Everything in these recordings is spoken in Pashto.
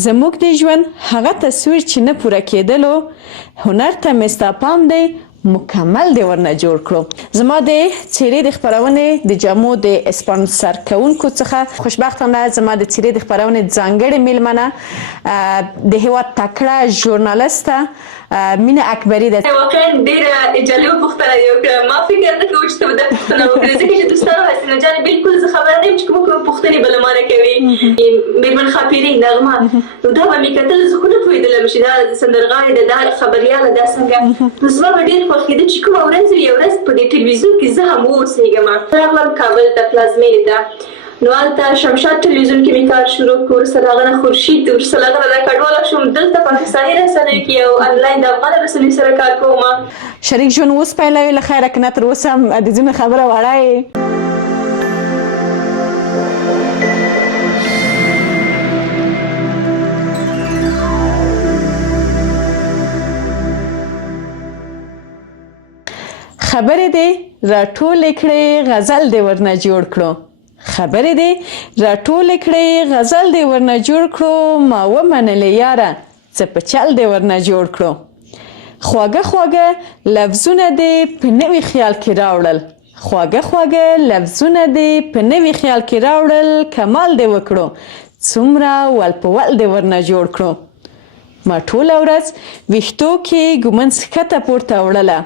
زموږ د ژوند هغه تصویر چې نه پوره کېدلو هنر ته مې ستا پام دی مکمل دی ورنه جوړ کړو. زما د څیرې د خپرونې د جامو د اسپانسر کوونکو څخه خوشبختانه زما د څیرې د خپرونې ځانګړې میلمنه د هېواد تکړه ژورنالیسته مینه اکبري ده. واقعا ډېره جالبه پوښتنه دې وکړه. ما فکر نه کوم چې ته به دا پوښتنه وکړې ځکه چې دوستانو حسینه جانې بالکل زه خبره نه یم چې کومه پوښتنې به له ما نه کوي. میرمن خاپیري نغمه نو دا به مې کتل زه خو نه پوهېدلم چې دا سندرغاړې ده دا خبریاله دا څنګه نو زما به ډېر خوښېده چې کومه ورځ وي یو ورځ په دې ټلویزیون کې زه هم واوسېږم. راغلم کابل ته پلازمېنې ته نو هلته شمشاد ټلویزیون کې مې کار شروع کړ. وروسته هغه نه خورشید وروسته هغه نه دا کډواله شوم. دلته پاکستاني رسنیو کې او انلاین د افغان رسنیو سره کار کوم. شریک ژوند اوس پیلوي له خیره که نه تر اوسه هم د ځینو خبره وړه یې. خبرې دې راټولې کړې غزل دې ورنه جوړ کړو. خبرې دې راټولې کړې غزل دې ورنه جوړ کړو. ما ومنلې یاره څه په چل دې ورنه جوړ کړو. خواږه خواږه لفظونه دې په نوي خیال کې راوړل. خواږه خواږه لفظونه دې په نوي خیال کې راوړل. کمال دې وکړو څومره ول په ول دې ورنه جوړ کړو. ما ټوله ورځ ویښتو کې ږمنځ ښکته پورته وړله.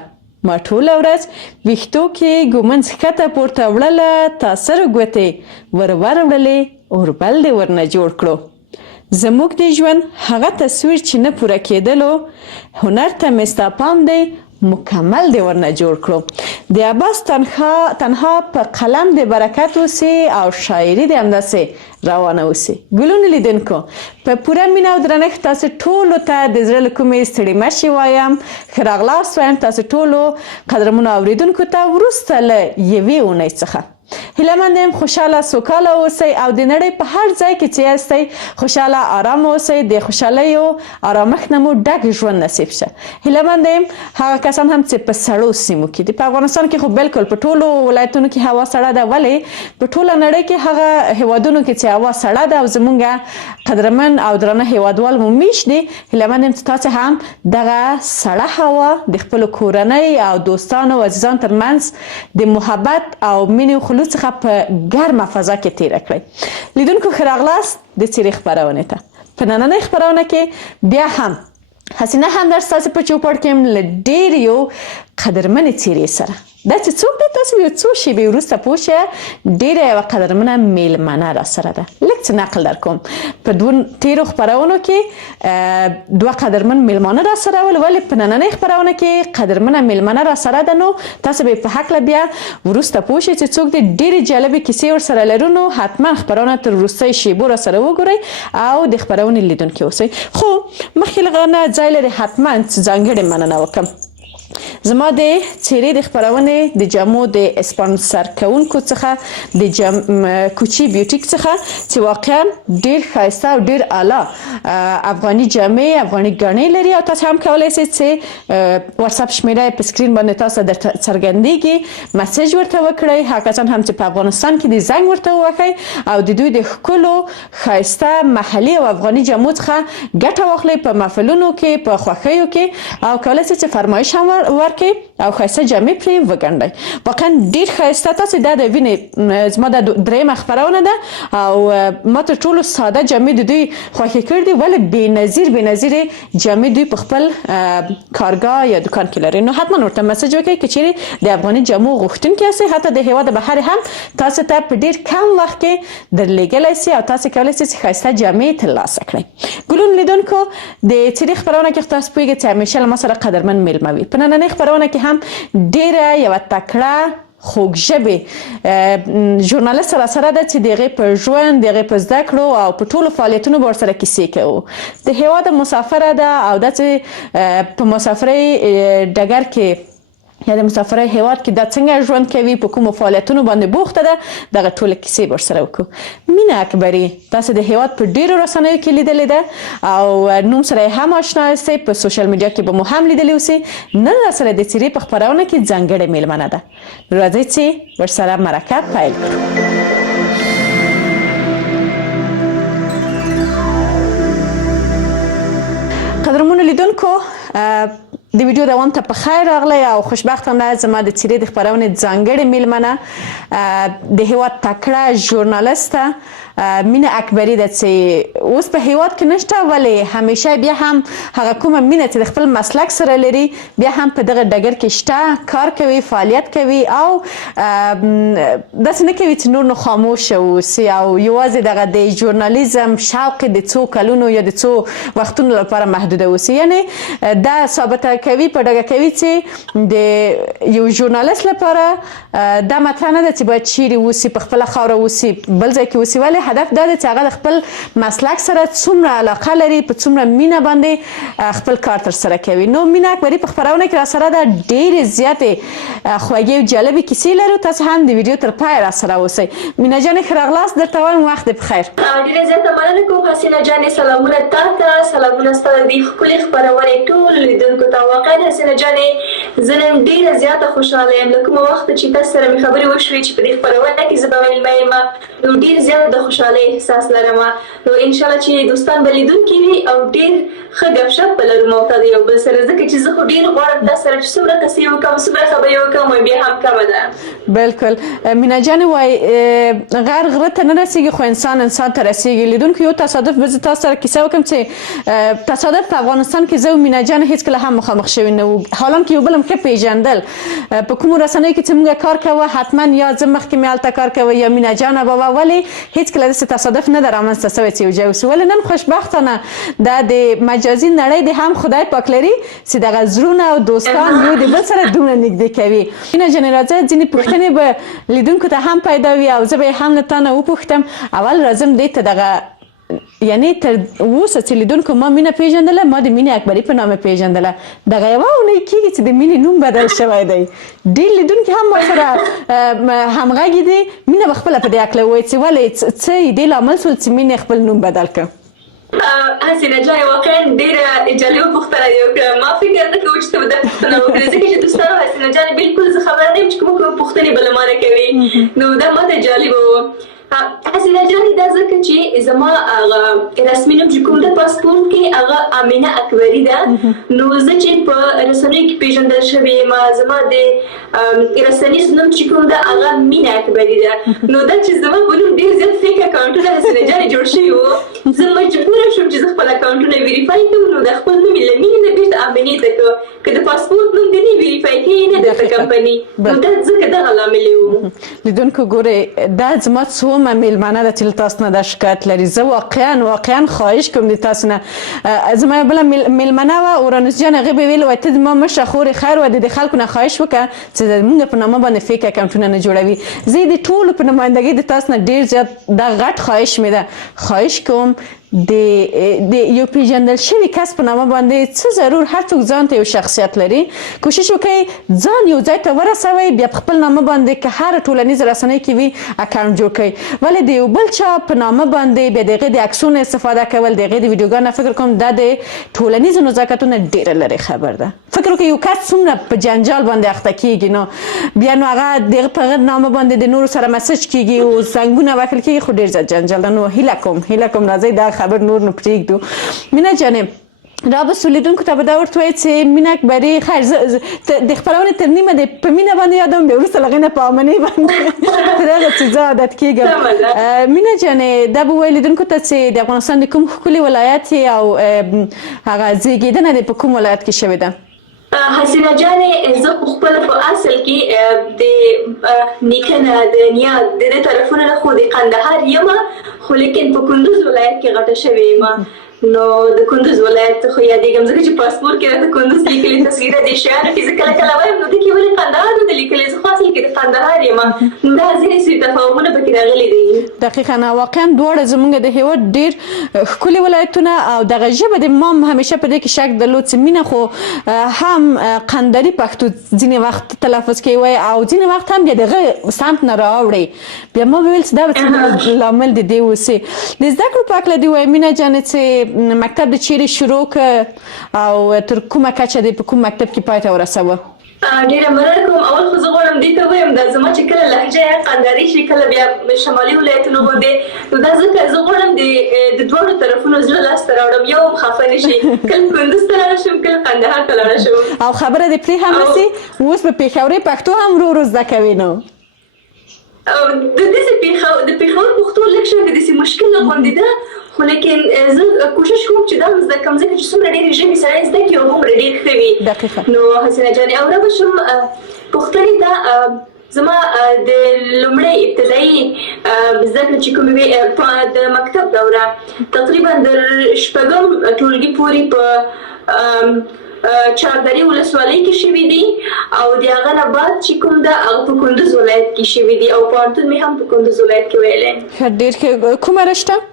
ما ټوله ورځ ویښتو کې ږمنځ ښکته پورته وړله. تا سره ګوتې ور وروړلې اوربل دې ورنه جوړ کړو. زموږ د ژوند هغه تصویر چې نه پوره کېدلو هنر ته مې ستا پام دی مکمل دی ورنه جوړ کړو. د عباس تنها په قلم د برکت اوسي او شاعري د همداسې روانه اوسي. ګلونو لیدونکو په پوره مینه او درنښت تاسو ټولو ته د زړه له کومې ستړي مه شئ وایم. ښه راغلاست وایم تاسو ټولو قدرمنو اورېدونکو ته وروسته له یوې اونۍ څخه. هیله مند یم خوشحاله سوکاله اوسئ او د نړۍ په هر ځای کې چې یاستئ خوشحاله آرام اوسئ. د خوشحالۍ او آرامښت نه مو ډک ژوند نصیب شه. هیله مند یم هغه کسان هم چې په سړو سیمو کې دي. په افغانستان کې خو بالکل په ټولو ولایتونو کې هوا سړه ده ولې په ټوله نړۍ کې هغه هیوادونو کې چې هوا سړه ده او زمونږ قدرمن او درانه هیوادوال مو میشت دي. هیله مند یم چې تاسو هم دغه سړه هوا د خپلو کورنۍ او دوستانو او عزیزانو ترمنځ د محبت او مینې خلوص څخه په ګرمه فضا کې تیره کړئ. لیدونکو ښه راغلاست د څیرې خپرونې ته. په نننۍ خپرونه کې بیا هم حسینه همدرد ستاسې په چوپړ کې یم له ډېرې یو قدرمنې څیرې سره. دا چې څوک دی تاسو یو څو شېبې وروسته پوه شئ ډېره یوه قدرمنه میلمنه را سره ده. لږ څه نقل در کوم. په دوو تېرو خپرونو کې دوه قدرمن میلمانه را سره ول ولې په نننۍ خپرونه کې قدرمنه میلمنه را سره ده. نو تاسو به په هکله بیا وروسته پوه شئ چې څوک دی. ډېرې جالبې کیسې ورسره لرو نو حتما خپرونه تر وروستۍ شېبو را سره وګورئ او د خپرونې لیدونکي اوسئ. خو مخکې له هغه نه ځای لري حتما ځانګړې مننه وکړم. زما د څیرې د خپرونې د جامو د اسپانسر کوونکو څخه د کوچي بیوټیک څخه چې واقعا ډېر ښایسته او ډېر اعلی افغاني جامې افغاني ګڼې لري او تاسو هم کولی شئ چې واتساپ شمیره په سکرین باندې تاسو درته څرګندېږي مسیج ورته وکړئ. هغه کسان هم چې په افغانستان کې دي زنګ ورته ووهئ او د دوی د ښکلو ښایسته محلي او افغاني جامو څخه ګټه واخلئ په محفلونو کې په خوښیو کې او کولی شئ چې فرمایش هم ورکړئ او ښایسته جامې پرې وګنډئ. واقعا ډېر ښایسته تاسې دا د وینې زما دا درېیمه خپرونه ده او ما تر ټولو ساده جامې د دوی خوښې کړي دي ولې بېنظیرې جامې دوی په خپل کارګاه یا دوکان کې لري. نو حتما ورته مسیج وکړئ که چیرې د افغاني جامو غوښتونکي یاستئ حتی د هېواده بهر هم تاسو ته په ډېر کم وخت کې درلیږلی سي او تاسې کولی سئ چې ښایسته جامې ترلاسه کړئ. ګلونو لیدونکو د څیرې خپرونه کې تاسو پوهېږئ چې همیشه له ما سره قدرمن میلمه وي. په نننۍ خپرونه کې هم ډېره یوه تکړه خوږ ژبې ژورنالیست را سره ده چې د هغې په ژوند د هغې په زده کړو او په ټولو فعالیتونو به ورسره کیسې کوو. د هېواده مسافره ده او دا چې په مسافرۍ ډګر کې یا د مسافرۍ هېواد کې دا څنګه ژوند کوي په کومو فعالیتونو باندې بوخته ده دغه ټولې کیسې به ورسره وکړو. مینه اکبري تاسو د هېواد په ډېرو رسنیو کې لیدلې ده او نوم سره یې هم اشنا یاستئ. په سوشل میډیا کې به مو هم لیدلې اوسئ. نن را سره د څیرې په خپرونه کې ځانګړې میلمنه ده. راځئ چې ورسره مرکه پیل کړو. د ویډیو دوام ته په خیر راغلی او خوشبختانه زما د څیرې د خپرونې ځانګړې میلمنه د هیواد تکړه ژورنالیسته مینه اکبري ده چې اوس په هیواد کې نشته ولې همیشه بیا هم هغه کومه مینه چې د خپل مسلک سره لري بیا هم په دغه ډګر کې شته کار کوي فعالیت کوي او داسې نه کوي چې نور نو خاموشه اوسي او یوازې دغه د ژورنالیزم شوق د څو کلونو یا د څو وختونو لپاره محدوده اوسي یعنی دا ثابته کوي په ډاګه کوي چې د یو ژورنالیست لپاره دا مطرح نه ده چې باید چیرې اوسي په خپله خاوره اوسي بل ځای کې اوسي ولې هدف دا دی چې هغه د خپل مسلک سره څومره علاقه لري په څومره مینه باندې خپل کار ترسره کوي نو مینه اکبري په خپرونه کې راسره ده ډېرې زیاتې خوږې او جالبې کیسې لرو تاسو هم د ویډیو تر پایه راسره اوسئ مینه جانې ښه راغلاست درته وایم وخت دې په خیر ډېره زیاته مننه کوم حسینه جانې سلامونه تا ته سلامونه ستا د دې ښکلې خپرونې ټولو لیدونکو ته واقعا حسینه جانې زه نن ډېره زیاته خوشحاله یم له کومه وخته چې تاسو سره مې خبرې وشوې چې په دې خپرونه کې زه به میلمه یم نو ډېر زیات د خوشحالۍ احساس لرم نو انشاءالله چې دوستان به لیدونکي وي او ډېر ښه ګپ شپ به لرو ما او تا د یو بل سره ځکه چې زه خو ډېر غواړم تا سره چې څومره قصې وکړم څومره خبرې وکړم بیا هم کمه ده بالکل مینه جانې وایي غر غره ته نه رسېږي خو انسان ته رسېږي لیدونکو یو تصادف به زه تاسو سره کیسه وکړم چې تصادف په افغانستان کې زه او مینه جانې هېڅکله هم مخامخ شوي نه وو حالانکه یو بل هم ښه پېژندل په کومو رسنیو کې چې موږ کار کوه حتما یا زه مخکې مې هلته کار کوه یا مینه جانه به وه ولې هېڅکله داسې تصادف نه ده رامنځته شوی چې یو ځای اوسو ولې نن خوشبختانه دا د مجازي نړۍ د هم خدای پاک لري چې دغه زړونه او دوستان یو د بل سره دومره نږدې کوي مینه جانې راځه ځینې پوښتنې به لیدونکو ته هم پیدا وي او زه به یې هم له تا نه وپوښتم اول راځم دې ته دغه یعنی تر اوسه چې لیدونکو ما مینه پیژندله ما د مینې اکبري په نامه پیژندله دغه یوه اونۍ کېږي چې د مینې نوم بدل شوی دی ډېر لیدونکي هم ورسره همغږي دي مینه به خپله په دې هکله ووایي چې ولې څه یې دې لامل شول چې مینې خپل نوم بدل کړ حسینه جانې واقعا ډېره جالبه پوښتنه دې وکړه ما فکر نه کوم چې ته به دا پوښتنه وکړې ځکه چې دوستانو حسینه جانې بالکل زه خبره نه یم چې کومه پوښتنې به له ما نه کوي نو دا ماته جالبه وه حسینه جانې دا ځکه چې زما هغه رسمي نوم چې کوم د پاسپورټ کې هغه امینه اکبري ده نو زه چې په رسنیو کې پیژندل شوې یم زما د رسنیز نوم چې کوم ده هغه مینه اکبري ده نو دا چې زما په نوم ډېر زیات فیک اکاونټونه حسینه جانې جوړ شوي وو زه مجبوره شوم چې زه خپل اکاونټونه ویریفای کړم نو د خپل نوم یې له مینې نه بېرته امینې ته کړ که د پاسپورټ نوم دې نه ویریفای کوي نه درته کمپني نو دا ځکه دغه لامل و لیدونکو ګورئ دا زما څومره میلمنه ده چې له تاسو نه دا شکایت لري زه واقعا خواهش کوم د تاسو نه زما یوه بله میلمنه وه اورانوس جان هغې به ویل وایي ته زما مشره خورې خیر وه د خلکو نه خواهش وکړه چې زموږ په نامه باندې فیک اکاونټونه نه جوړوي زه د ټولو په نمایندګۍ د تاسو نه ډېر زیات دا غټ خواهش مې ده خواهش کوم د یو پیژندل شوي کس په نامه باندې څه ضرور هر څوک ځان ته یو شخصیت لري کوشش وکړئ ځان یو ځای ته ورسوئ بیا په خپل نامه باندې که هر ټولنیز رسنۍ کې وي اکاونټ جوړ کړئ ولې د یو بل چا په نامه باندې بیا د هغې د عکسونو استفاده کول د هغې د ویډیوګانو فکر کوم دا د ټولنیزو نزاکتونو ډېره لرې خبر ده فکر وکړئ یو کس څومره په جنجال باندې اخته کیږي نو بیا نو هغه د هغه په هغه نامه باندې د نورو سره مسج کیږي او زنګونه وهل کیږي خو ډېر زیات جنجال ده نو هیله کوم راځئ دا خبر نور نه پرېږدو مینه جانې را به لیدونکو ته به دا ورته وایي چې مینه اکبري خیر د خپرونې تر نیمه دی په مینه باندې یادوم بیا وروسته له هغې نه په امنې باندې تر هغه چې زه عادت کېږم مینه جانې دا به وایي لیدونکو ته چې د افغانستان د کوم ښکلي ولایت او هغه زیږېدنه دې په کوم ولایت کې شوې ده حسینه جانې زه په خپل په اصل کې د نیکه نه د نیا د دې طرفونه نه خو د قندهار یم خو لیکن په کندوز ولایت کې غټه شوې یم نو د کندوز ولایت خو یادېږم ځکه چې پاسپورټ کې راته کندوز لیکلي تصویره د شیانو کې زه کله کله وایم نو دې کې ولې قندهار نه ده لیکلي زه خو اصل کې د قندهار یم دا ځینې سوء تفاهمونه پکې راغلي دي دقیقا واقعا دواړه زموږ د هېواد ډېر ښکلي ولایتونه او دغه ژبه د ما همیشه په دې کې شک درلود چې مینه خو هم قندري پښتو ځینې وخت تلفظ کوي وایي او ځینې وخت هم بیا دغه سمت نه راوړئ بیا ما ویل چې دا به لامل د دې اوسي د زده کړو په هکله دې وایي مینه جانې چې مکتب د چیرې شروع که او تر کومه کچه دې په کوم مکتب کې پای ته ورسوه ډېره مننه کوم اول خو زه غواړم هم دې ته وایم دا زما چې کله لهجه قنداري شي کله بیا شمالي ولایتونو غوندې نو دا ځکه زه غواړم د دواړو طرفونو زړه لاسته راوړم یو خفه نه شي کله کندوز ته لاړه شم کله قندهار ته لاړه شم او خبره دې پرې هم هسې اوس په پېښوري پښتو هم ورو ورو زده کوي نو د دې پېښور پښتو لږ شوی د دې مشکل غوندې ده خو لیکن زه کوشش کوم چې دا زده کړم ځکه چې څومره ډېرې ژبې سړی زده کړي هغومره ډېر ښه وي نو حسینه جانې او رابه شم پوښتنې ته زما د لومړۍ ابتدایي زده کړې چې کومې وې د مکتب دوره تقریبا د شپږم ټولګي پورې په چاردري ولسوالۍ کې شوي دي او د هغه نه بعد چې کوم ده هغه په کندوز ولایت کې شوي دي او پوهنتون مې هم په کندوز ولایت کې ویلی ډېر ښه کومه رشته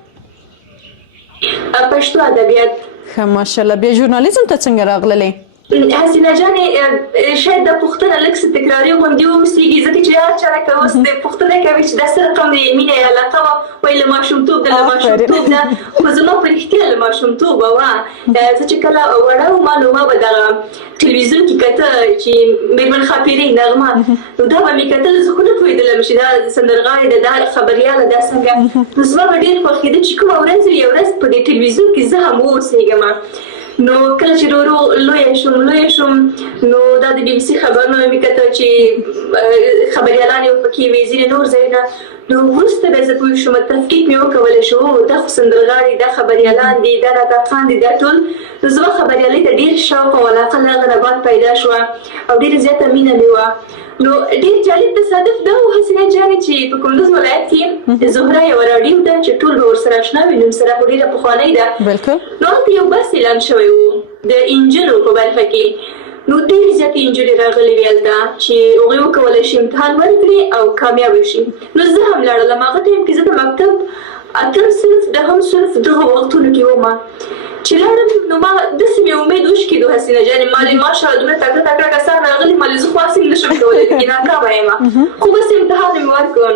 پښتو ادبیات ښه ماشاءالله بیا ژورنالیزم ته څنګه راغللې حسینه جانې شاید دا پوښتنه لږ څه تکراري غوندې ومسېږي ځکه چې هر چا لکه اوس د پوښتنه کوي چې دا څه رقم د مینه یا علاقه وه وایي له ماشومتوب ده له ماشومتوب ده خو زما په رښتیا له ماشومتوبه وه زه چې کله وړه ومه نو ما به دغه ټلویزیون کې کته چې میرمن ښاپیرۍ نغمه نو دا به مې کتل زه خو نه پوهېدلم چې دا سندرغاړې ده دا خبریاله دا څنګه نو زما به ډېر خوښېده چې کومه ورځ یوه ورځ په دې ټلویزیون کې زه هم واوسېږم نو کله چې ورو لویه شوم نو دا د بي بي سي خبرونه مې کتل چې خبریالان یې پکې وي ځینې نور ځایونه نو وروسته بیا زه پوه شوم تفکیک مې وکولی شو دا خو سندرغاړي دا خبریالان دي دا نطاقان دي دا ټول نو زما خبریالۍ ته ډېر شوق او علاقه له هغه نه بعد پیدا شوه او ډېره زیاته مینه مې وه نو ډېر جالب تصادف دا و حسینه جانې چې په کندوز ولایت کې زهره یوه راډیو ده چې ټول به ورسره اشنا وي نوم سره خو ډېره پخوانۍ ده نو هلته یو بس اعلان شوی و د انجنو په برخه کې نو ډېرې زیاتې نجونې راغلې وې هلته چې هغوی وکولی شي امتحان ورکړي او کامیابه شي نو زه هم لاړلم هغه ټایم کې زه د مکتب اتم صنف دهم صنف دغه وختونو کې ومه چې لاړم نو ما داسې مې امید وشکېدو حسینه جانې ما ماشاءالله دومره تکړه کسان راغلي ما زه خو هسې نه شم کولی پکې ناکامه یم خو بس امتحان مې ورکړ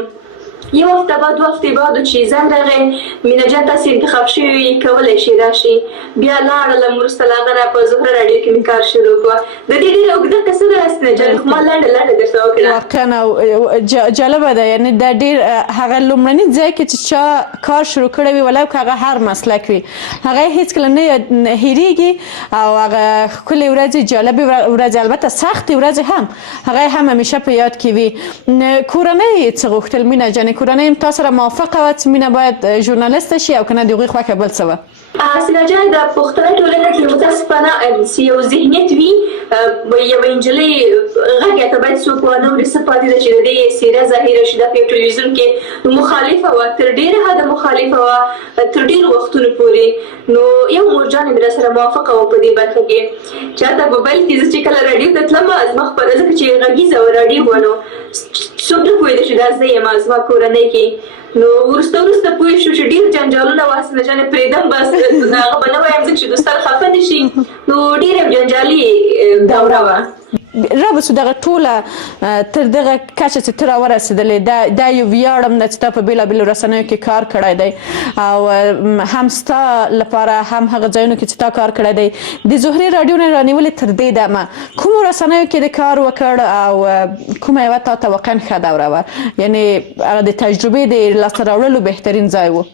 یو هفته بعد 2 هفتې بعد چې زنګ راغی مینه جان تاسې انتخاب شوي وي کولی شئ راشئ بیا لاړلم وروسته له هغه نه په زهره راډیو کې مې کار شروع کړه د دې ډېره اوږده کیسه ده حسینه جان خو ما لنډه درته وکړه واقعا جالبه ده یعنی دا ډېر هغه لومړني ځای کې چې چا کار شروع کړی وي ولو که هغه هر مسلک وي هغه هېڅکله نه هېرېږي او هغه ښکلې ورځې جالبې ورځې البته سختې ورځې هم هغه هم همیشه په یاد کې وي کورنۍ یې څه غوښتل مینه جانې کورنۍ تا سره موافقه وه چې مینه باید ژورنالیسته شي او که نه د هغوی خوښه بل څه وه حسینه جان د پښتنه ټولنه کې متاسفانه یو ذهنیت وي یوه نجلۍ غږ ته باید څوک ونه اوري څه پاتې ده چې د دې څېره ظاهره شي دا په ټلویزیون کې نو مخالفه وه تر ډېره حده مخالفه وه تر ډېرو وختونو پورې نو یو مورجانې مې راسره موافقه وه په دې برخه کې چې هلته موبایل کې زه چې کله راډیو ته تلم زما خپله ځکه چې غږیزه وه راډیو وه نو څوک نه پوهېده چې دا زه یم زما کورنۍ کې نو وروسته پوه شو چې ډېر جنجالونه وه حسینه جانې پرېږدم بس هغه به نه وایم ځکه چې دوستان خفه نه شي نو ډېره جنجالي دوره وه رابسو دغه ټوله تر دغه کچه چې ته راورسېدلې دا یو ویاړم ده چې تا په بېلابېلو رسنیو کې کار کړی دی او هم ستا لپاره هم هغه ځایونو کې چې تا کار کړی دی د زهرې راډیو نه رانیولې تر دې دمه کومو رسنیو کې د کار وکړ او کومه یوه تا ته واقعا ښه دوره وه یعنې هغه د تجربې د لاسته راوړلو بهترین ځای و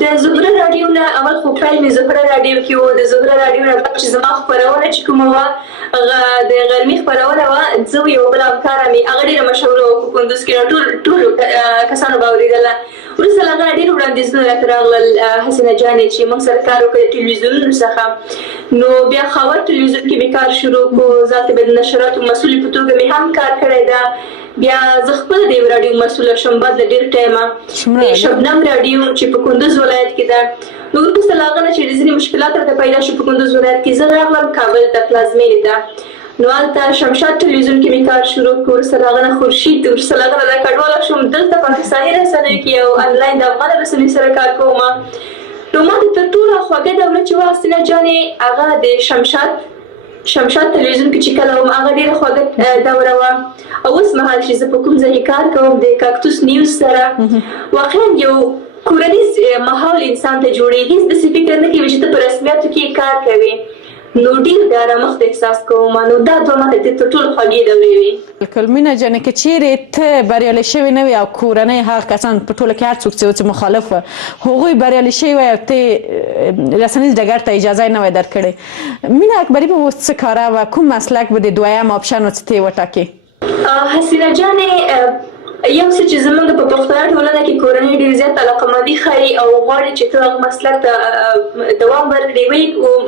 د زهره راډیو نه اول خو پیل مې زهره راډیو کې و د زهره راډیو نه چې زما خپرونه چې کومه وه د غرمې خپرونه وه زه یوه بله همکاره مې هغه ډېره مشهوره وه په کندوز کې ټولو کسانو به اورېدله وروسته له هغه نه ډېر وړاندیزونه راته راغلل حسینه جانې چې موږ سره کار وکړو د ټلویزیونونو څخه نو بیا خاور ټلویزیون کې مې کار شروع کړو ځان ته به د نشراتو مسؤلې په توګه مې هم کار کړی ده بیا زه خپله د یو راډیو مسؤله شوم بعد له ډېر ټایمه د شبنم راډیو چې په کندوز ولایت کې ده نو وروسته له هغه نه چې ځینې مشکلات راته پیدا شو په کندوز ولایت کې زه راغلم کابل ته پلازمېنې ته نو هلته شمشاد ټلویزیون کې مې کار شروع کړو وروسته له هغه نه خورشید وروسته له هغه نه دا کډواله شوم دلته پاکستاني رسنیو کې او انلاین د افغان رسنیو سره کار کوم نو ما ته تر ټولو خوږه دوره چې وه حسینه جانې هغه د شمشاد ټلویزیون کې چې کله وم هغه ډېره خوږه دوره وه او اوس مهال چې زه په کوم ځای کې کار کوم د کاکتوس نیوز سره واقعا یو کورنیز ماحول انسان ته جوړېږي داسې فکر نه کوي چې ته په رسمیاتو کې کار کوې نو ډیر د آرامښت احساس کوم. نو دا دوه ماته تر ټولو خوږې دورې وي. بالکل مینا جانې که چیرې ته بریالۍ شوې نه وي او کورنۍ هغه کسان په ټوله کې هر څوک چې مخالف هغوی بریالي شوي وي او ته رسنیز ډګر ته اجازه نه وای درکړې، مینا اکبري به اوس څه کاره وه؟ کوم مسلک به د دویم آپشن و څه ته یې وټاکې؟ حسینه جانې یو څه چې زموږ په پښتنه ټولنه کې کورنۍ ډېر زیات علاقه‌مندي ښیي او غواړي چې ته هغه مسلک ته دوام ورکړې وي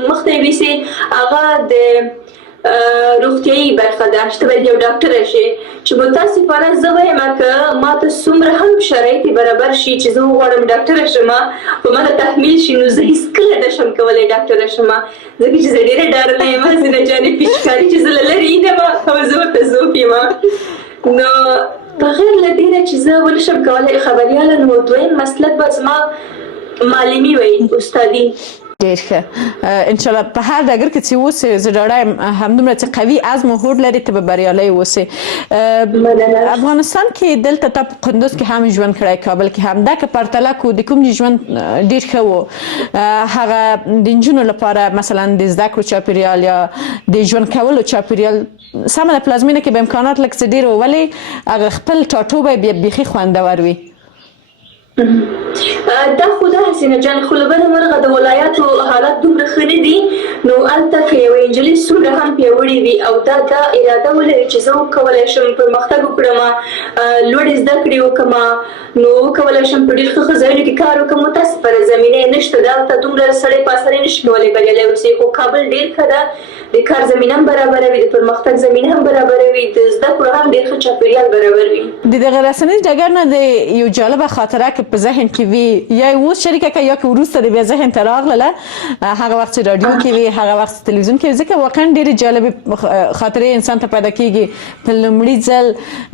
مخ ته یې ویسي، هغه د روغتیایي برخه ده چې ته باید یو ډاکټره شې. چې متاسفانه زه وایم که ماته څومره هم شرایط برابر شي چې زه وغواړم ډاکټره شم په ماته تحمیل شي، نو زه هیڅکله نشم کولی ډاکټره شم، ځکه چې زه ډېره ډارنه یم حسینه جانې پیچکاري چې زه له لرې ینم او زه ورته ذوق یم. نو بغیر له دې نه چې زه ونشم کولی خبریاله، نو دویم مسلک به زما معلمي وي، استادي. ډېر ښه، انشاءالله په هر ډګر کې چې اوسې زه ډاډه یم همدومره چې قوي عزم و هوډ لرې ته به بریالی اوسې. افغانستان کې دلته تا په قندوز کې هم ژوند کړی، کابل کې هم، دا که پرتله کړو د کوم ژوند ډېر ښه و؟ هغه د نجونو لپاره مثلا د زده کړو چاپېریال یا د ژوند کولو چاپېریال سمه ده پلازمینه کې به امکانات لږ څه ډېر و، ولې هغه خپل ټاټوبی بیا بیخي خوندور وي. دا خو ده حسینه جان، خو له بله مرغه د ولایاتو حالات دومره ښه نه دي، نو هلته که یوه نجلۍ څومره هم پیاوړې وي او دا اراده ولري چې زه وکولی شم پرمختګ وکړم، لوړې زده کړې وکړم، نو وکولی شم په ډېر ښه ښه ځایونو کې کار وکړم. متاسفانه زمینه یې نشته، دا هلته دومره سړی په اسانۍ نشي کولی بریالی اوسي. خو کابل ډېر ښه ده، د کار زمینه هم برابره وي، د پرمختګ زمینه هم برابره وي، د زده کړو هم ډېر ښه چاپېریال برابر وي. د دغه رسنیز ډګر نه د یو جالبه خاطره که په ذهن کې وي یا اوس شریکه کړه یا که وروسته د بیا ذهن ته راغله، هغه وخت چې رادیو کې وي، هغه وخت چې تلویزیون کې وي، ځکه واقعا ډېرې جالبې خاطرې انسان ته پیدا کېږي. په لومړي ځل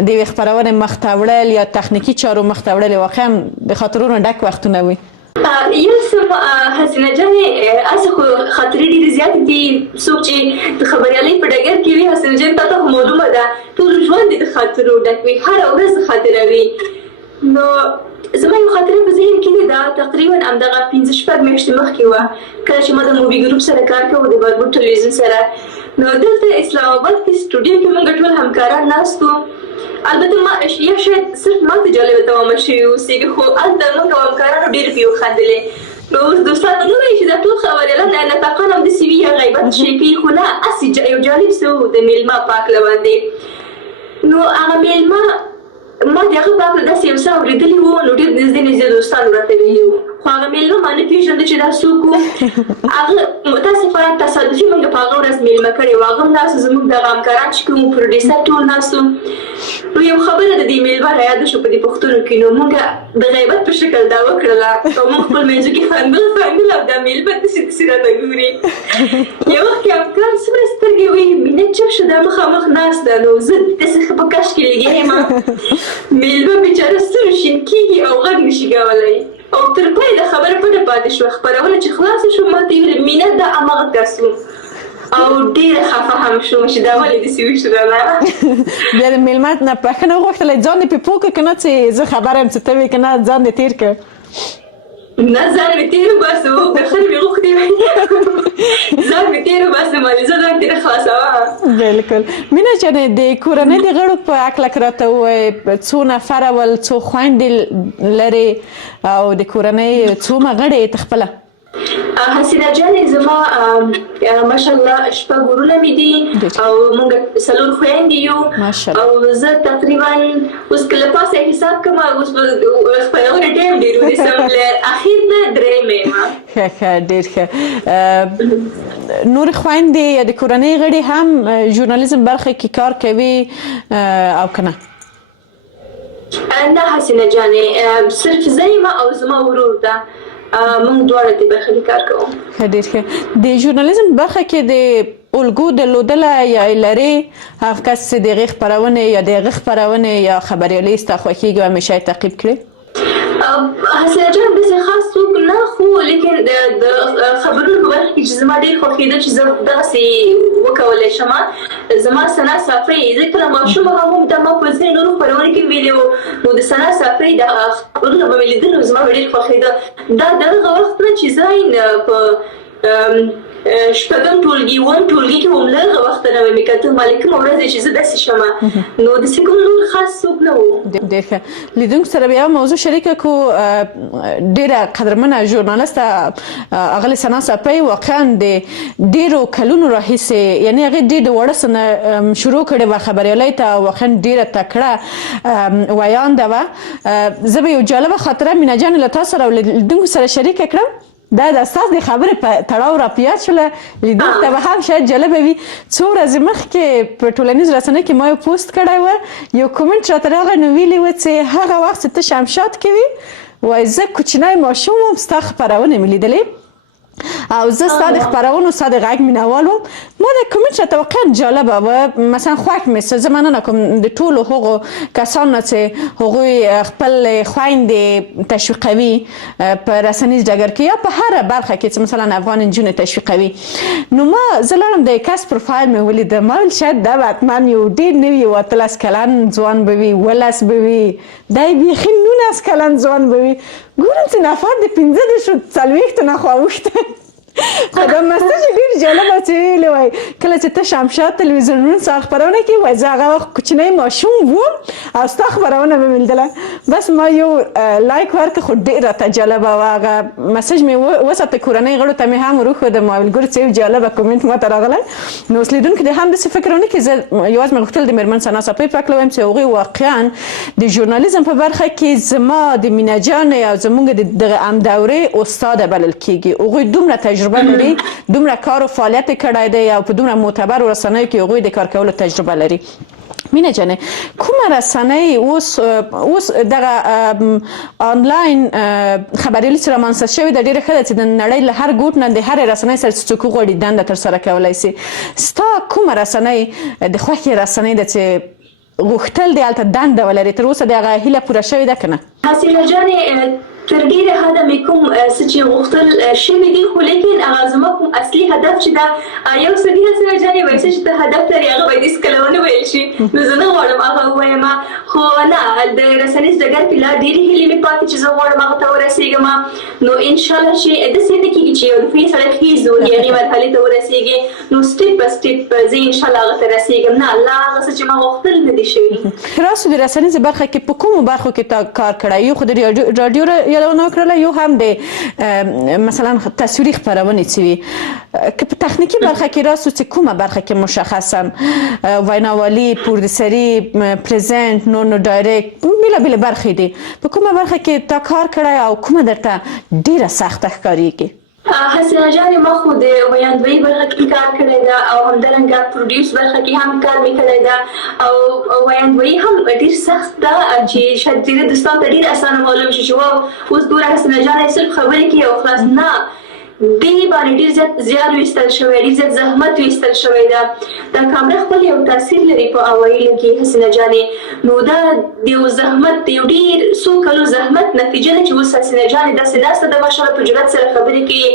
د یوې خپرونې مخ ته وړل یا تخنیکي چارو مخ ته وړل واقعا د خاطرونو ډک وختونه وي. یو څه حسینه جانې هسې خو خاطرې ډېرې زیاتې دي. څوک چې د خبریالۍ په ډګر کې وي حسینه جانې تا ته خو معلومه ده ټول ژوند یې د خاطرو ډک وي، هره ورځ خاطره وي. نو زما یو خاطره په ذهن کې ده، دا تقریبا همدغه 5-6 میاشتې مخکې وه، کله چې ما د مووي ګروپ سره کار کوو د باربود ټلویزیون سره. نو دلته اسلام آباد کې سټوډیو کې موږ ټول همکاران ناست وو. البته ما یا شاید صرف ما ته جالبه تمامه شوې اوسېږي، خو هلته موږ او همکارانو ډېر پې وخندلې. نو اوس دوستانو نه وایي چې دا ټول خبریالان نطاقان همداسې وي یا غیبت شی کوي، خو نه هسې یو جالب څه و د میلمه پاک له باندې. نو هغه میلمه ما د هغه په هکله داسې یو څه اورېدلي وو، نو ډېر نږدې نږدې دوستانو راته ویلي وو، خو هغه میلمه ما نه پېژنده چې دا څوک وو. هغه متاسفانه تصادفي موږ په هغه ورځ میلمه کړی و، هغه هم ناست و، زموږ دغه همکاران چې کوم پروډیوسر ټول ناست وو. نو یو خبره د دې میلمه رایاده شو په دې پوښتنو کې، نو موږ د غیبت په شکل دا وکړله او موږ خپل منځو کې خندل او دا میلمه داسې داسې راته ګوري. یو وخت کې همکار څومره سترګې وایي مینه چپ شه دا مخامخ ناست ده، نو زه داسې ښه په کش کې لګیا یم، میلمه بیچاره سترګې شین کېږي او غږ نشي کولی او تر پای د خبره پټه پاتې شوه. خپرونه چې خلاصه شوه ما ته یې ویل مینه دا هماغه کس و او ډېره خفه هم شوم چې دا ولې داسې وشول. بیا د میلمه نه بښنه وغوښتله ځان دې پرې پوه کړه که نه چې زه خبره یم چې ته وې که نه ځان دې تېر کړ؟ نه ځان مې تېر وباسه، بښنه مې غوښتې وای، ځان مې تېر وباسه مالې زه ځان تېره خلاصوه. بالکل. مینا جانې د کورنۍ د غړو په هکله که راته ووایې څو نفره ول، څو خویندې لرې او د کورنۍ څومره غړي یې ته خپله؟ حسینه جانې زما ماشاءالله 6 ورونه مې دي او موږ 4 خویندې یو او زه تقریبا اوس که له پاسه حساب کوم اوس خپرونه ټایم ډېر ونیسم له اخر نه 3 یم. ښه ښه ډېر ښه. نور خویندې یا د کورنۍ غړي هم ژورنالیزم برخه کې کار کوي او که نه؟ نه حسینه جانې صرف زه یم او زما ورور ده، موږ دواړه دې برخه کې کار کوو. ښه ډېر ښه. د ژورنالیزم برخه کې د الګو درلودله یا لرې هغه کس چې د هغې خپرونې یا د هغه خپرونې یا خبریالۍ ستا خوښېږي او همیشه یې تعقیب کړې؟ حسینه جان داسې خاص څوک نه، خو لیکن د خبرونو په برخه کې چې زما ډېر خوښېده چې زه دغسې وکولی شم زما ثنا صافۍ. زه کله ماشومه هم دا ما په ځینې نورو خپرونو کې ویلي وو، نو د ثنا صافۍ د خبرونه به مې لیدل نو زما به ډېر خوښېده. دا د هغه وخت نه چې زه په شپږم ټولګي اووم ټولګي کې هم له هغه وخته نه مې کتل ما لیکم ورځ چې زه داسې شمه نو داسې کوم نور خاص څوک نه وو. ډېر ښه. لیدونکو سره بیا موضوع شریکه کړو. ډېره قدرمنه ژورنالسته اغلې ثنا صافۍ واقعا د ډېرو کلونو راهیسې یعنې هغې ډېر د وړه نه شروع کړې وه خبریالۍ ته. واقعا ډېره تکړه ویانده وه. زه به یو جالبه خاطره مینه جانې له تا سره او لیدونکو سره شریکه کړم. دا د ستاسو د خبرې په تړاو راپیاد شوله. لیدونکو ته به هم شاید جالبه وي. څو ورځې مخکې په ټولنیز رسنۍ کې ما یو پوسټ کړی و، یو کومنټ راته راغی نو ویلي و چې هغه وخت چې ته شمشاد کوې وایي زه کوچنی ماشوم وم ستا خپرونې مې لیدلې او زه ستا د خپرونو ستا د غږ مینوال وم. ما د کومنټ راته واقعا جالبه و. مثلا خوښ مې زه مننه کوم د ټولو هغو کسانو نه چې هغوی خپل خویندې تشویقوي په رسنیز ډګر کې یا په هره برخه کې چې مثلا افغان نجونې تشویقوي. نو ما زه لاړم د کس پروفایل مې ولیده. ما ویل شاید دا به حتما یو ډېر نوي 18 کلن ځوان به وي 18 به وي دا یې بیخي 19 کلن ځوان به وي. ګورم چې نفر د 15 نه خواوښته. خو دا مسج ډېر جالبه چې ویلې وای کله چې ته شمشاد تلویزیونونو سره خپرونه کوې وایي زه هغه وخت کوچنی ماشوم وم او ستا خپرونه مې ولیدله. بس ما یو لایک ورکړ خو ډېر راته جالبه وه. هغه مسج مې وساته کورنۍ غړو ته مې هم وروښوده. ما ویل ګوره څه یو جالبه کومنټ ماته راغلی. نو اوس لیدونکي د هم داسې فکر ونه کړي. زه یوازې مې غوښتل د مېرمن ثنا صافۍ په هکله ووایم چې هغوی واقعا د ژورنالیزم په برخه کې زما د مینه جانې او زموږ د دغه همدورې استاده بلل کېږي. هغوی دومره تجربه لري، دومره کار او فعالیت کړی دی او په دومره معتبرو رسنیو کې هغوی د کار کولو تجربه لري. مینه جانې کومه رسنۍ اوس دغه آنلاین خبریالي چې رامنځته شوې ده ډېره ښه ده چې د نړۍ له هر ګوټ نه د هرې رسنۍ سره چې څوک وغواړي دنده ترسره کولی شي. ستا کومه رسنۍ د خوښې رسنۍ ده چې غوښتل دی هلته دنده ولري؟ تر اوسه د هغه هیله پوره شوې ده که نه؟ حسینه جانې تر ډیره حده مې کوم څه چې غوښتل شوي دي خو لیکن هغه زما کوم اصلي هدف چې دا یو سړي حسینه جانې وایي چې ته هدف لري هغه باید هېڅکله ونه ویل شي. نو زه نه غواړم هغه ووایم خو نه د رسنیز ډګر کې لا ډېرې هیلې مې پاتې چې زه غواړم هغه ته ورسېږم. نو انشاءالله چې داسې نه کېږي چې یو دفعې سړی خیز ولي هغې مرحلې ته ورسېږي نو سټیپ په سټیپ زه انشاءالله هغه ته رسېږم. نه لا هغه څه چې ما غوښتل نه دي شوي. راسو د رسنیزې برخه کې په کومو برخو کې تا کار کړی؟ یو خو د راډیو یادونه وکړله، یو هم د مثلا تصویري خپرونې چې وي. که په تخنیکي برخه کې راسو چې کومه برخه کې مشخصا ویناوالي، پرودوسري، پریزنټ، نو ډایرکټ بېلابېلې برخې دي. په کومه برخه کې تا کار کړی او کومه درته ډېره سخته ښکارېږي؟ حسینه جانې ما خو د ویاندویي برخه کې کار کړی ده او همدارنګه پروډیوس برخه کې هم کار مې کړی ده او ویاندویي هم ډېر سخت ده چې شاید ډېرو دوستانو ته ډېر اسانه معلوم شي چې واو اوس ګوره حسینه جانې صرف خبرې کوي او خلاص. نه دې باندې ډېر زیات زیار ویستل شوی، ډېر زیات زحمت ویستل شوی ده. دا کامره خپل یو تاثیر لري په اوایلو کې حسینه جانې. نو دا د یو زحمت د یو ډېر څو کلو زحمت نتیجه ده چې اوس حسینه جانې داسې ناسته ده ماشاءالله په جرأت سره خبرې کوي،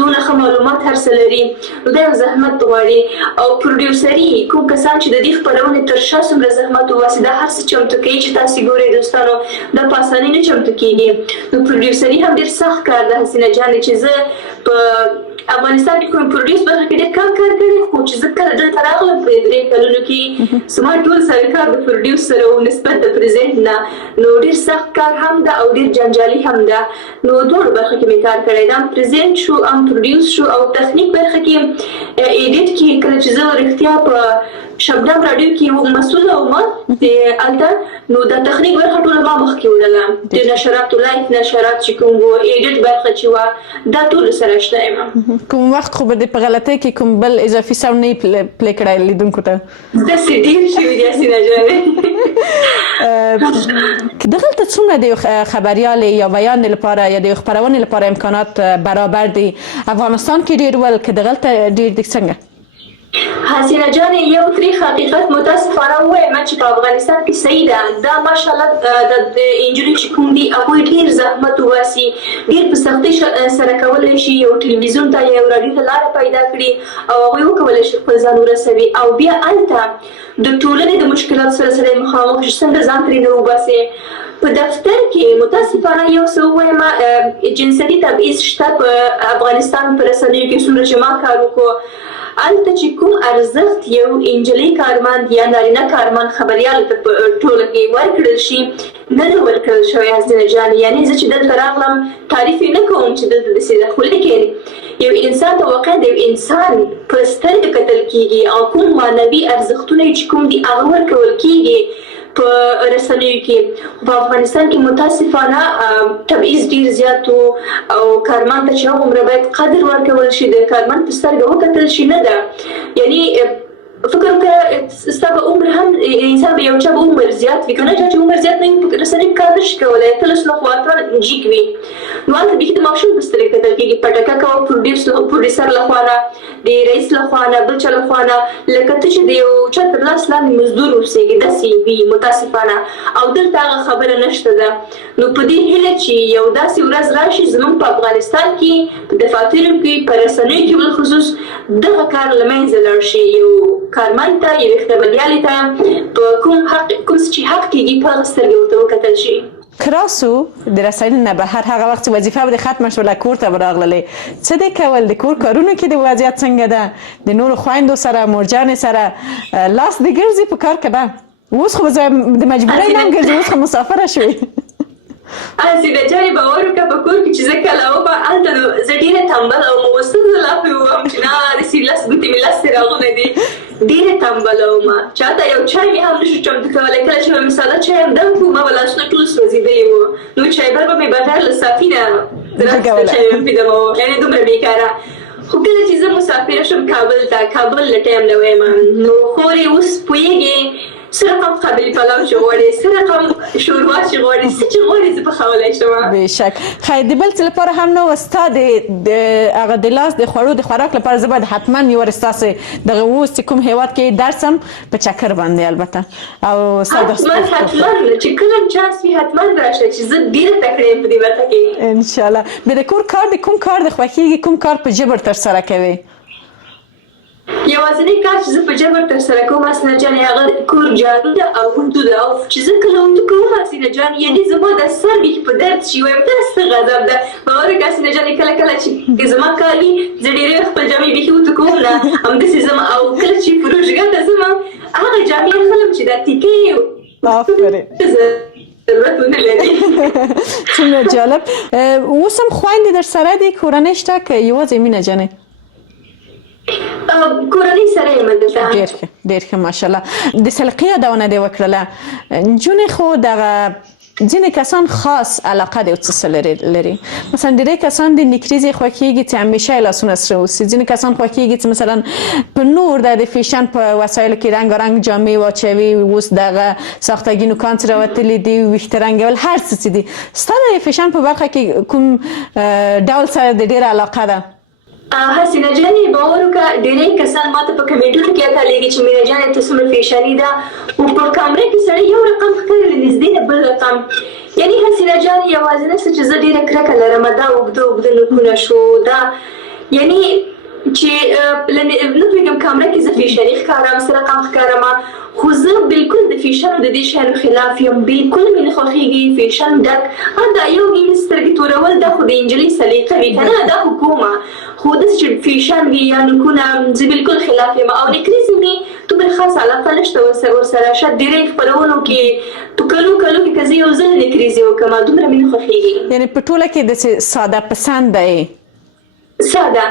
دونه ښه معلومات هر څه لري. نو دا یو زحمت غواړي. او پروډیوسري کوم کسان چې د دې خپرونې تر شا څومره زحمت وباسي دا هر څه چمتو کوي چې تاسې ګورئ دوستانو دا په اسانۍ نه چمتو کېږي. نو پروډیوسري هم ډېر سخت کار ده حسینه جانې چې زه په افغانستان کې کوم پروډیوس برخه کې ډېر کار کړی خو چې زه کله دلته راغلم په 3 کلونو کې زما ټول سره کار د پروډیوس سره و نسبت د پریزنټ نه. نو ډېر سخت کار هم ده او ډېر جنجالي هم ده. نو دواړو برخه کې مې کار کړی ده، هم پریزنټ شو هم پروډیوس شو او تخنیک برخه کې ایډیټ کې کله چې زه رښتیا په شبنم راډیو کې مسؤله وم هلته نو د تخنیک برخه ټوله ما مخکې وړله. د نشراتو لایف نشرات چې کوم وو ایډیټ برخه چې وه دا ټولو سره اشنا یم. کوم وخت خو به د په غلطۍ کې کوم بل اضافي ساوند نه یې پلی کړی لیدونکو ته؟ داسې ډېر شوي دي حسینه جانې. دغلته څومره د خبریال یا بیان لپاره یا د خپرونې لپاره امکانات برابر دي؟ افغانستان کې ډېر ول که دغلته ډېر دي څنګه؟ حسینه جانې یو تریخ حقیقت متاسفانه ووایم چې په افغانستان کې صحیح ده دا ماشاءالله د انجونې چې کوم دي هغوی ډېر زحمت وباسي، ډېر په سختۍ سره کولی شي یو ټلویزیون ته یا یو راډیو ته لاره پیدا کړي او هغوی وکولی شي خپل ځان ورسوي او بیا هلته د ټولنې د مشکلاتو سره سره مخامخ شي څنګه ځان ترې نه وباسي. په دفتر کې متاسفانه یو څه ووایم جنسیتي تبعیض شته په افغانستان په رسنیو کې څومره چې ما کار وکړو هلته چې کوم ارزښت یو انجلۍ کارمند یا نارینه کارمند خبریال ته په ټوله کې ورکړل شي نه ده ورکړل شوی حسینه جانې یعنې زه چې دلته راغلم تعریف یې نه کوم چې دلته داسې ده خو لیکن یو انسان ته واقعا د یو انسان په سترګه کتل کېږي او کوم معنوي ارزښتونه چې کوم دي هغه ورکول کېږي په رسنیو کې په افغانستان کې متاسفانه تبعیض ډیر زیات او کارمند ته چې هغومره باید قدر ورکول شي د کارمند په سترګه وکتل شي نه ده یعنی فکر وکړه ستا به عمر هم انسان به یو چا به عمر زیات وي که نه چا چې عمر زیات نه وي په رسنیو کار نه شي کولی اتلس له خوا اتلس جیک وي نو هلته بیخي د ماشوم په سترګې کتل کېږي پټکه کوه پروډیوسر له خوا نه د رئیس له خوا نه بل چا له خوا نه لکه ته چې د یو چا تر لاس لاندې مزدور اوسېږي داسې وي متاسفانه او دلته هغه خبره نشته ده نو په دې هیله چې یو داسې ورځ راشي زموږ په افغانستان کې په دفاترو کې په رسنیو کې بالخصوص دغه کار له منځه لاړ شي یو کارمند ته یو خبریالې ته په کوم چې حق کېږي په هغه سترګې ورته وکتل شي کراسو د رسنیو نه بهر هغه وخت وظیفه به ختمه شوله کور ته به راغللې څه دې کول د کور کارونو کې د وضعیت څنګه ده د نورو خویندو سره مورجانې سره لاس دې ګرځي په کار کې ده اوس خو د مجبورۍ نه هم ګرځي اوس خو مسافره شوې حسینه جانې باور وکړه په کور کې چې زه کله ومه هلته نو زه ډېره تنبله وم اوسه زه لا پرې وم چې نه داسې لس ګوتې مې لس څراغونه دي ډېره تنبله ومه چاته یو چای مې هم نشو چمتو کولی کله چې به مې ساده چای هم دم کړو ما به لاسونه ټول سوځېدلي وو نو چایبر به مې بغیر له صافي نه راسته چای مې پیدموه یعنې دومره بېکاره خو کله چې زه مسافره شم کابل ته کابل له ټایم نه ویم نو خورې اوس پوهېږې څه رقم قابلي پلاو چې غواړې څه رقم شوروا چې غواړې څه چې غواړې زه پخولی شم بېشک خیر د بل څه لپاره هم نه و ستا د هغه د لاس د خوړو د خوراک لپاره زه باید حتما یو ورځ ستاسې دغه اوس چې کوم هېواد کې درس هم په چکر باندې البته او حتما چې کله چانس وي حتما راشه چې زه ډېره تکړه یم په دې برخه کې انشاءالله بیا د کور کار د کوم کار د خوښېږي کوم کار په جبر ترسره کوې یوازینی کار چې زه په جبر ترسره کوم حسینه جانې هغه کور جارو ده او اردو ده او چې زه کله اردو کوم حسینه جانې یعنې زما د سر بیخي په درد شي وایم دا څه غضب ده باور وکړه حسینه جانې کله کله چې زما کار وي زه ډېرې خپل جامې بیخي ورته کوم نه همداسې ځم او کله چې پروژګر ته ځم هغه جامې اخلم چې دا تیکې آفرین څومره جالب اوس هم خویندې در سره دي کورنۍ شته که یوازې مینه جانې کورنۍ سره یم دلته ډېر ښه ماشاءالله د سلیقې یادونه دې وکړله نجونې خو دغه ځینې کسان خاص علاقه د یو څه لري مثلا ډېری کسان د نکریزې خوښېږي چې همیشه یې لاسونه سره اوسي ځینې کسان خوښېږي چې مثلا په نور د فیشن په وسایلو کې رنګارنګ جامې واچوي اوس دغه ساختګي نوکان چې راوتلي دي ویښته رنګول هر څه چې دي ستا د فیشن په برخه کې کوم ډول سره د ډېره علاقه ده حسینه جانې باور وکړه ډېری کسان ماته په کمنټونو کې اتلیږي چې مینا جانې ته څومره فیشني ده او په کامره کې سړی یو رقم ښکاري له نږدې نه بل رقم یعنې حسینه جانې یوازینی څه چې زه ډېره کرکه لرم دا اوږده نوکونه شو دا یعنې چې نه پوهېږم کامره کې زه فیشني ښکارم څه رقم ښکارم خو زه بالکل د فیشن د دې شیانو خلاف یم بالکل مې نه خوښېږي فیشن ډک دا یو ګیمې سترګې تورول دا خو د نجلۍ سلیقه وي که نه دا خو کومه خو داسې چې فیشن وي یا نوکونه زه بالکل خلاف یم او نکریزې مې دومره خاص علاقه نشته ورسره شاید ډېری خپرونو کې په کلو کې که زه یو ځل نکریزې وکړم دومره مې نه خوښېږي یعنې په ټوله کې داسې ساده پسنده یې ساده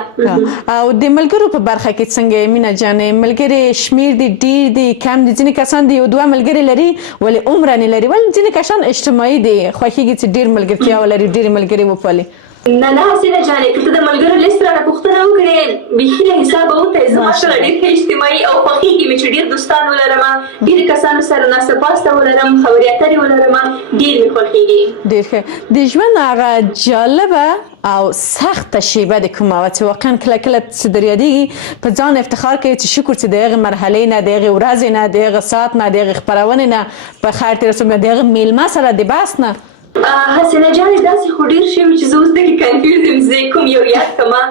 او د ملګرو په برخه کې څنګه مینه جانې ملګري شمیر دي ډېر دي کم دي ځینې کسان دي یو دوه ملګري لري ولې عمره نه لري ولې ځینې کسان اجتماعي دي خوښېږي چې ډېر ملګرتیا ولري ډېر ملګري وپالي نه حسینه جانې که ته د ملګرو لیست رانه پوښتنه وکړې بیخي له حسابه وتې زما سره ډېر ښه اجتماعي او خوښېږي مې چې ډېر دوستان ولرم ډېرو کسانو سره ناسته پاسته ولرم خبرې اترې ولرم ډېر مې خوښېږي ډېر ښه د ژوند هغه جالبه او سخته شیبه د کومه وه چې واقعا کله چې در یادېږي په ځان افتخار کوي چې شکر چې د هغې مرحلې نه د هغې ورځې نه د هغه ساعت نه د هغې خپرونې نه په خیر تېره شوم د هغه میلمه سره د بحث نه حسینه جانې داسې خو ډېر شوي چې زه اوس دغې کنفیوز یم زه کوم یو یاد کړمه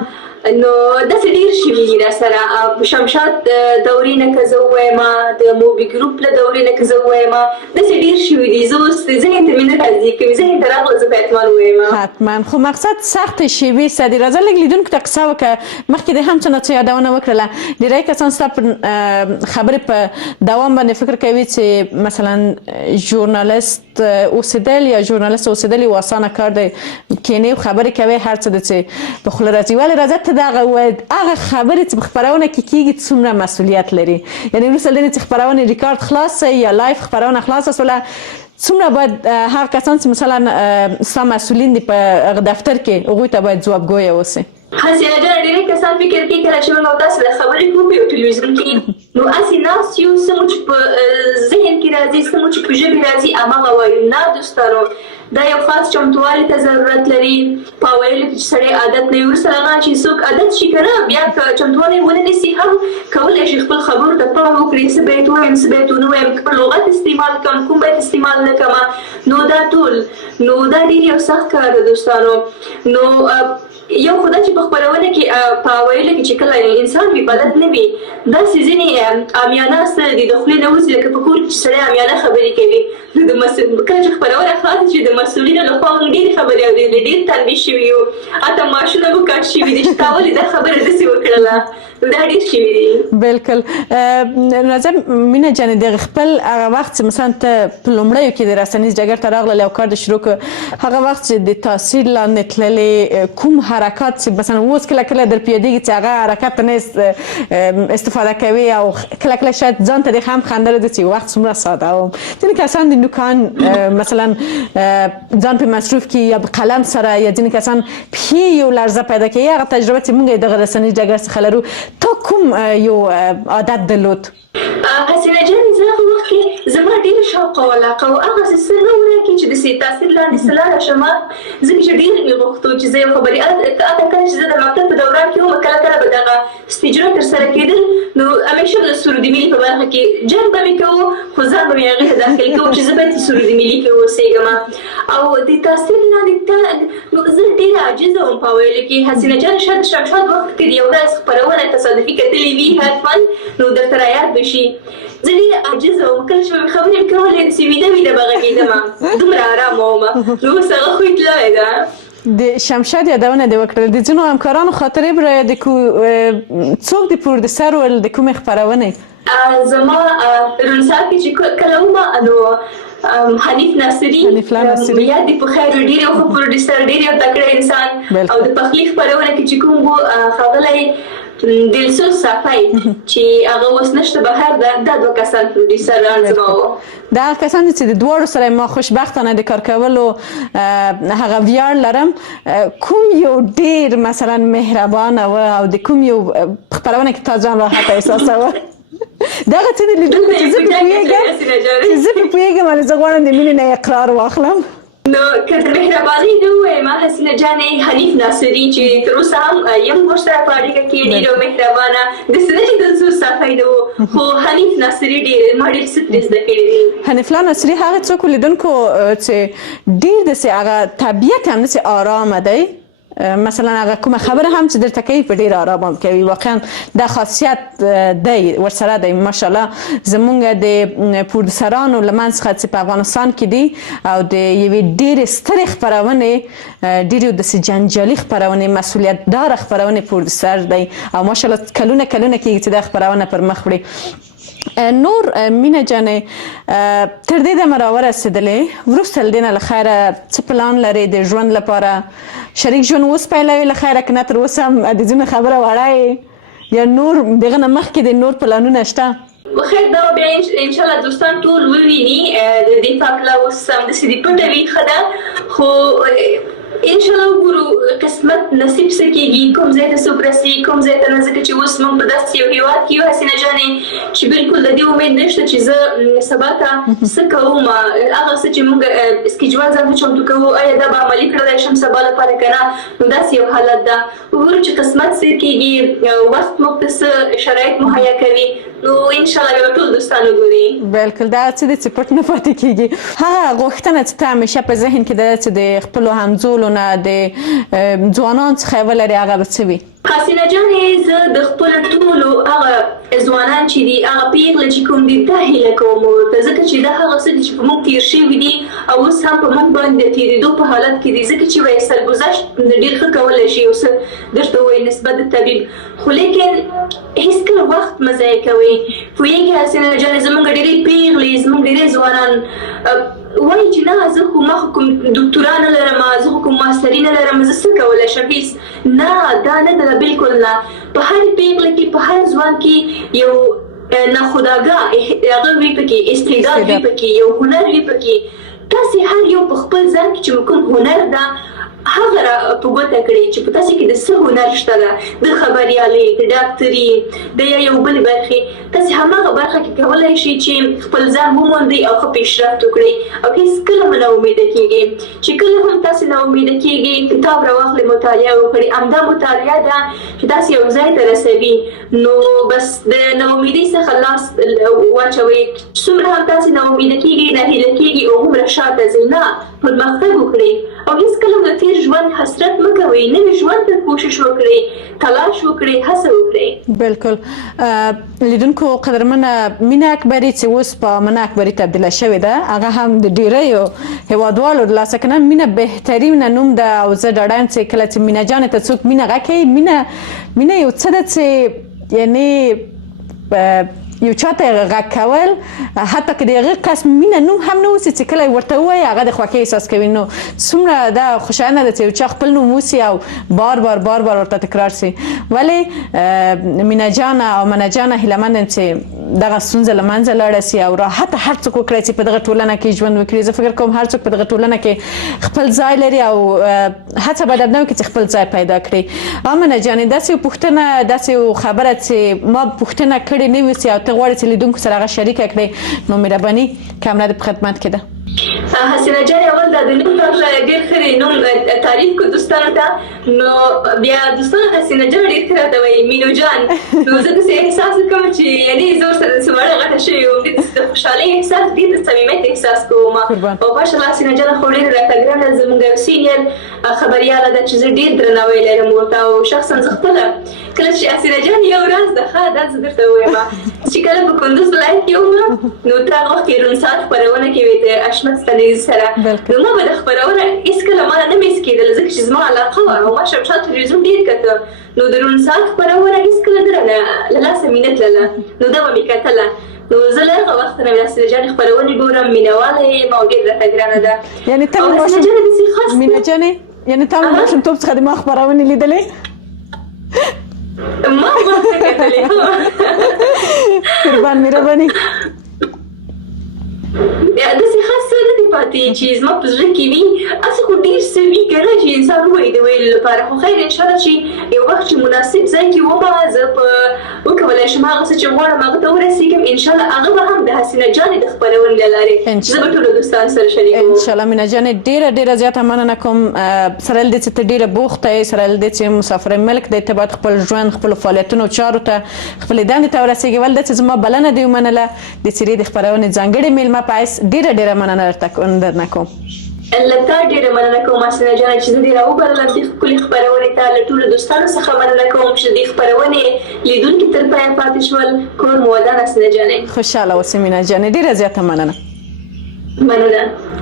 نو داسې ډېر شوي دي راسره شمشاد دورې نه که زه ووایم د موبي ګروپ له دورې نه که زه ووایم داسې ډېر شوي دي زه اوس ذهن ته مې نه راځي که مې ذهن ته راغله زه به حتما ووایم حتما خو مقصد سخت شیوې سه دي راځه لږ لیدونکو ته قصه وکړه مخکې دې هم څه نه څه یادونه وکړله ډېری کسان ستا پر خبرې په دوام باندې فکر کوي چې مثلا ژورنالیست اوسېدل یا ژورنالیست اوسېدل یو اسانه کار دی کینې او خبرې کوي هر څه د چې په خوله راځي ولې راځه ته د هغه خبرې چې په خپرونه کې کېږي څومره مسؤلیت لري یعنې وروسته له دې چې خپرونې ریکارډ خلاص یا لایف خپرونه خلاصه شوله څومره باید هغه کسان چې مثلا ستا مسؤلین دي په هغه دفتر کې هغوی ته باید ځوابګویه اوسئ حسینه جان ډېری کسان فکر کوي کله چې موږ او تاسو د خبرې کوو په یو ټلویزیون کې نو هسې ناست یو څه مو چې په ذهن کې راځي څه مو چې په ژبې راځي هماغه وایو نه دوستانو دا یو خاص چمتووالي ته ضرورت لري په ویلو کې چې سړی عادت نه وي وروسته هغه چې څوک عادت شي که نه بیا که چمتووالی ونه نیسي هم کولی شي خپل خبرو ته پام وکړي څه باید ووایم څه باید ونه وایم کوم لغت استعمال کړم کوم باید استعمال نه کړم نو دا ټول نو دا ډېر یو سخت کار دی دوستانو نو یو خدا چې په خپرونه کې په ویلو کې چې کله انسان وي بلد نه وي داسې ځینې عامیانه څه دي د خولې نه وځي لکه په کور کې چې سړی عامیانه خبرې کوي نو د کله چې خپرونه خلاصه شي د مسؤلینو لخوا موږ ډېرې خبرې اورېدلې ډېر تنبیه شوي یو حتی معاشونه مو کټ شوي دي چې تا ولې دا خبره داسې وکړله دا ډېر شوي دي بلکل راځه مینه جانې د خپل هغه وخت چې مثلا ته په لومړیو کې د رسنیز ډګر ته راغلل او کار دې شروع کړ هغه وخت چې د تاثیر لاندې تللې کوم حرکات چې مثلا اوس کله کله در پیادېږي چې هغه حرکت نه استفاده کوي او کله کله شاید ځان ته دې هم خنده راځي چې وخت څومره ساده وم ځینې کسان د نوکان مثلا ځان په مصروف کې یا په قلم سره یا ځینې کسان پښې یو لرزه پیدا کوي هغه تجربه چې موږ یې دغه رسنیز ډګر څخه لرو تا کوم یو عادت درلود حسینه جان زه هغه وخت کې زما ډېره شوق او علاقه وه هغسې څه نه وه کې چې داسې تاثیر لاندې څه لاړه شم ځکه چې ډېر مې غوښتو چې زه یو خبرې حتی کله چې زه د مکتب په دوران کې وم کله کله به دغه سټیجونه ترسره کېدل نو همیشه د سرود ملي په برخه کې جنګ به مې کوو خو ځان به مې هغې ته داخل کوو چې زه باید سرود ملي کې واوسېږم او د تاثیر لاندې نو زه ډېره عاجزه وم په ویلو کې حسینه جان شاید شمشاد وخت کې د یو داسې خپرونه تصادفي کتلې وي حتما نو درته رایاد به شي زه ډېره عاجزه وم کله چې به مې خبرې کولې داسې ویده ویده به غږېدمه دومره ارامه ومه نو اوس هغه خو تللی ده د شمشاد یادونه دې وکړل د ځینو همکارانو خاطرې به رایاد کړو څوک د پروډوسر ول د کومې خپرونې زما رونسال کې چې کله ومه نو حنیف ناصري یاد دې په خیر ډېر یو ښه پروډوسر ډېر یو تکړه انسان او د پخلي خپرونه کې چې کوم و ښاغلی دلسوز صافی چې هغه اوس نشته بهر دا دوه کسان پروډوسران زما وو دا هغه کسان چې د دواړو سره ما خوشبختانه د کار کولو هغه ویاړ لرم کوم یو ډېر مثلا مهربانه و او د کوم یو خپرونه کې تا ځان راحته احساسوه دغه څه د لیدونکو چې زه پوهېږم زه غواړم د مینې نه اقرار واخلم نو که د مهربانۍ نه ووایم حسینه جانې حنیف ناصري چې تر اوسه هم یم ورسره په اړیکه کې ډېره مهربانه داسې نه چې دلسوز صافی نه و خو حنیف ناصري ډېر ما ډېر څه ترې زده کړي دي حنیف الله ناصري هغه څوک لیدونکو چې ډېر داسې هغه طبیعت هم داسې آرامه دی مثلا هغه کومه خبره هم چې درته کوي په ډېر آرام کوي واقعا دا خاصیت دی ورسره دی ماشاءالله زمونږ د پروډوسرانو له منځ څخه چې په افغانستان کې دي او د یوې ډېرې سترې خپرونې ډېرې داسې جنجالي خپرونې مسؤلیت داره خپرونې پروډوسر دی او ماشاءالله کلونه کېږي چې دا خپرونه پر مخ وړي نور مینه جانې تر دې دمه راورسېدلې وروسته له دې نه له خیره څه پلان لرې د ژوند لپاره شریک ژوند اوس پیلوي له خیره که نه تر اوسه هم د ځینو خبره وړه یا نور دغه نه مخکې د نور پلانونه شته خیر دا بیا انشاءالله دوستان ټول وویني د دې په هکله اوس همداسې د پټه وي ښه ده خو انشاءالله وګورو قسمت نصیب څه کېږي کوم ځای ته څوک رسي کوم ځای ته نه ځکه چې اوس موږ په داسې یو هېواد کې یو حسینه جانې چې بالکل د دې امید نشته چې زه سبا ته څه کوم هغه څه چې موږ سکیجوال ځان ته چمتو کوو آیا دا به عملي کړلی شم سبا لپاره که نه نو داسې یو حالت ده وګورو چې قسمت څه کېږي وخت موږ ته څه شرایط مهیا کوي نو انشاءالله بیا ټول دوستان وګوري بلکل دا څه دی چې پټ نه پاتې کېږي هغه غوښتنه چې ته همیشه په ذهن کې ده چې د خپلو همزولو نه د ځوانانو څخه ولرې هغه به څه وي حسینه جانې زه د خپل ټولو هغه ځوانان چې دي هغه پیغله چې کوم دي دا هیله کوم ورته ځکه چې دا هغه څه دي چې په موږ تېر شوي دي او اوس هم په موږ باندې د تېرېدو په حالت کې دي ځکه چې وایي سرګذشت ډېر ښه کولی شي یو څه درته ووایي نسبت د طبیب خو لیکن هېڅکله وخت مه ضایع کوئ پوهېږې حسینه جانې زموږ ډېرې پیغلې زموږ ډېرې ځوانان وایي چې نه زه خو ما خو کوم ډاکټورا نه لرم زه خو کوم ماستري نه لرم زه څه کولی شم هېڅ نه دا نه ده بالکل نه په هر پیغله کې په هر ځوان کې یو ناخودآګاه هغه وي پکې استعداد وي پکې یو هنر وي پکې تاسې هر یو په خپل ځان کې چې کوم هنر ده هغه په ګوته کړئ چې په تاسې کې د څه هنر شته ده د خبریالۍ د ډاکټري د یو بل برخې تاسې هماغه برخه کې کولی شئ چې خپل ځان وموندئ او ښه پیشرفت وکړئ او هېڅکله مه ناامیده کېږئ چې کله هم تاسې ناامیده کېږئ کتاب راواخلئ مطالعه وکړئ همدا مطالعه ده چې تاسې یو ځای ته رسوي نو بس د ناامیدۍ څخه لاس واچوئ څومره هم تاسې ناامیده کېږئ ناهیله کېږئ هغومره شاته ځئ نه پرمختګ وکړئ او هېڅکله د تېر ژوند حسرت مه کوئ نوي ژوند ته کوشش وکړئ تلاش وکړئ هڅه وکړئ بالکل لیدونکو قدرمنه مینه اکبري چې اوس په منه اکبري تبدیله شوې ده هغه هم د ډېریو هېوادوالو د لاسه کنه مینه بهترینه نوم ده او زه ډاډه یم چې کله چې مینه جانې ته څوک مینه غږ کوي مینه یو څه ده چې یعنې یو چاته غږ کول حتی که د هغه قسم مینه نوم هم نه اوسي چې کله ورته ووایي هغه د خوښۍ احساس کوي نو څومره دا خوشاینه ده چې یو چا خپل نوم اوسي او بار ورته تکرار سي ولې مینه جانه او منه جانه هیلهمند یم چې دغه ستونزه له منځه لاړه سي او راحته هر څوک وکړي چې په دغه ټولنه کې ژوند وکړي زه فکر کوم هر څوک په دغه ټولنه کې خپل ځای لري او هڅه به درنه وکړي چې خپل ځای پیدا کړي منه جانې داسې یو پوښتنه داسې یو خبره چې ما پوښتنه کړې نه وي او ته غواړې چې لیدونکو سره هغه شریکه کړې نو مهرباني کامره د په خدمت کې ده حسینه جان اول دا د نوم ډېر ښه دی نوم تعریف کو دوستانو ته نو بیا دوستانو حسینه جان ډېر ښه راته وایي مینو جان نو زه داسې احساس وکړم چې یعنې زه ورسره داسې وړه غټه شوې وم ډېر د خوشحالۍ احساس ډېر د صمیمیت احساس کوم او ماشاءالله حسینه جان خو ډېره راته ګرانه زموږ یو سینیر خبریاله ده چې زه ډېر درناوی لرم ورته او شخصا زه خپله کله چې حسینه جان یو راز ده ښه دا زه درته ووایم چې کله په کندوز ولایت کې وم نو تر هغه وخت کې رونسات خپرونه کې وې د اشمت ستانیزي سره نو ما به د خپرونه هېڅکله مانه نه میس کېدله ځکه چې زما علاقه وه او ما شمشاد تلویزیون ډېر کته نو د رونسات خپرونه هېڅکله نه له لاسه مې نه تلله نو دا به مې کتله نو زه له هغه وخته نه حسینه جانې خپرونې ګورم مینهواله یم او ډېر راته ګرانه ده یعنې ته مینه جانې یعنې ته مو ماشومتوب څخه د ما خپرونې لیدلې ما ورته کتلې قربان مهرباني داسې خاص څه نه دي پاتې چې زما په زړه کې وي هسې خو ډېر څه وي که نه چې انسان ووایي د ویلو لپاره خو خیر انشاءالله چې یو وخت چې مناسب ځای کې ومه زه په وکولی شم هغه څه چې غواړم هغه ته ورسېږم انشاءالله هغه به هم د حسینه جانې د خپرونې له لارې زه به ټولو دوستانو سره شریکوم انشاءالله مینه جانې ډېره زیاته مننه کوم سره له دې چې ته ډېره بوخته یې سره له دې چې مسافر ملک دی ته باید خپل ژوند خپلو فعالیتونو چارو ته خپلې دندې ته ورسېږې ولې چې زما بلنه دې ومنله د څېرې د خپرونې ځانګړې میلمه په حیث ډېره مننه درنه کوم له تا ډېره مننه کوم حسینه جانه چې زه دې راوبللم دې ښکلې خپرونې ته له ټولو دوستانو څخه مننه کوم چې دې خپرونې لیدونکي تر پایه پاتې شول کور مو ودان حسینه جانې خوشحاله اوسې مینه جانې ډېره زیاته مننه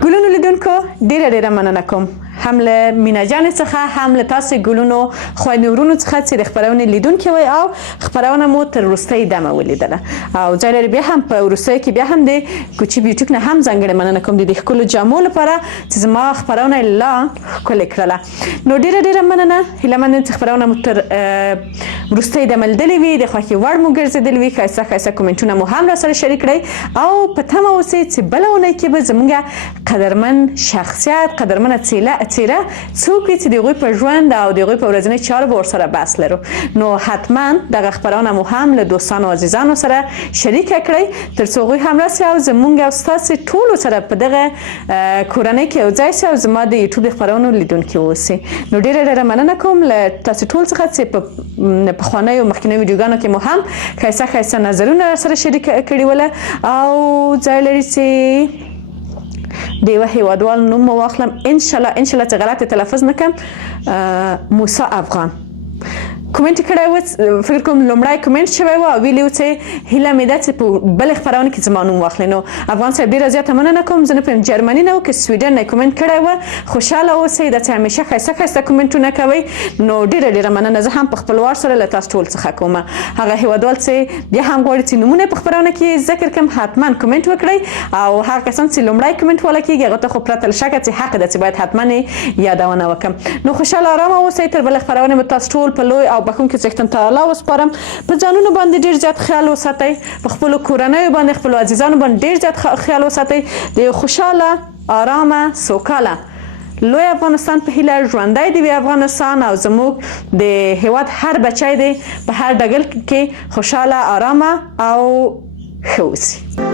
ګلونو لیدونکو ډېره مننه کوم هم له مینه جانې څخه هم له تاسې ګلونو خویندو ورونو څخه چې د خپرونې لیدونکي وئ او خپرونه مو تر وروستۍ دمه ولیدله او ځای لري بیا هم په وروستیو کې بیا هم د کوچي بیوټیک نه هم ځانګړې مننه کوم د دې ښکلو جامو لپاره چې زما خپرونه لا ښکلې کړله نو ډېره مننه هیلهمند یم چې خپرونه مو تر وروستۍ دمه لیدلې وي د خوښې وړ مو ګرځېدلې وي ښایسته کومنټونه مو هم راسره شریک کړئ او په تمه اوسئ چې بله اونۍ کې به زموږ قدرمن شخصیت قدرمنه څیره څوک وي چې د هغوی په ژوند او د هغوی په ورځنۍ چارو به ورسره بحث لرو نو حتما دغه خپرونه مو هم له دوستانو عزیزانو سره شریکه کړئ تر څو هغوی هم راسي او زموږ او ستاسې ټولو سره په دغه کورنۍ کې یوځای سي او زما د یوټیوب د خپرونو لیدونکي واوسي نو ډېره مننه کوم له تاسې ټول څخه چې په پخوانیو مخکینیو ویډیوګانو کې مو هم ښایسته نظرونه سره شریک کړي وله او ځای لري چې د یوه هیوادوال نوم مو واخلم انشاءالله چې غلط تلفظ نکم موسی افغان کومنټ کړی و، فکر کوم لومړی کومنټ شوی و او ویلي و چې هیله مې ده چې په بلې خپرونه کې زما نوم واخلي. نو افغان صاحب ډېره زیاته مننه کوم. زه نه پوهېږم جرمني نه و که سویډن نه کومنټ کړی و. خوشحاله اوسئ، داسې همیشه ښایسته ښایسته کومنټونه کوئ. نو ډېره مننه. زه هم په خپل وار سره له تاسو ټول څخه کوم. هغه هیوادوال چې بیا هم غواړي چې نومونه په خپرونه کې ذکر کړم حتما کومنټ وکړئ، او هغه کسان چې لومړی کومنټ والا کېږي هغه ته خو پرته له شکه چې حق ده چې باید حتما یې یادونه وکړم. نو خوشحاله ارامه اوسئ. تر بلې خپرونې به تاسو ټول په لوی او بښونکي څښتن تعالی وسپارم. په ځانونو باندې ډېر زیات خیال وساتئ، په خپلو کورنیو باندې، خپلو عزیزانو باندې ډېر زیات خیال وساتئ. د یو خوشحاله، ارامه، سوکاله لوی افغانستان په هیله ژوندی دی وي افغانستان، او زموږ د هیواد هر بچی دی په هر ډګر کې خوشحاله، ارامه او ښه اوسي.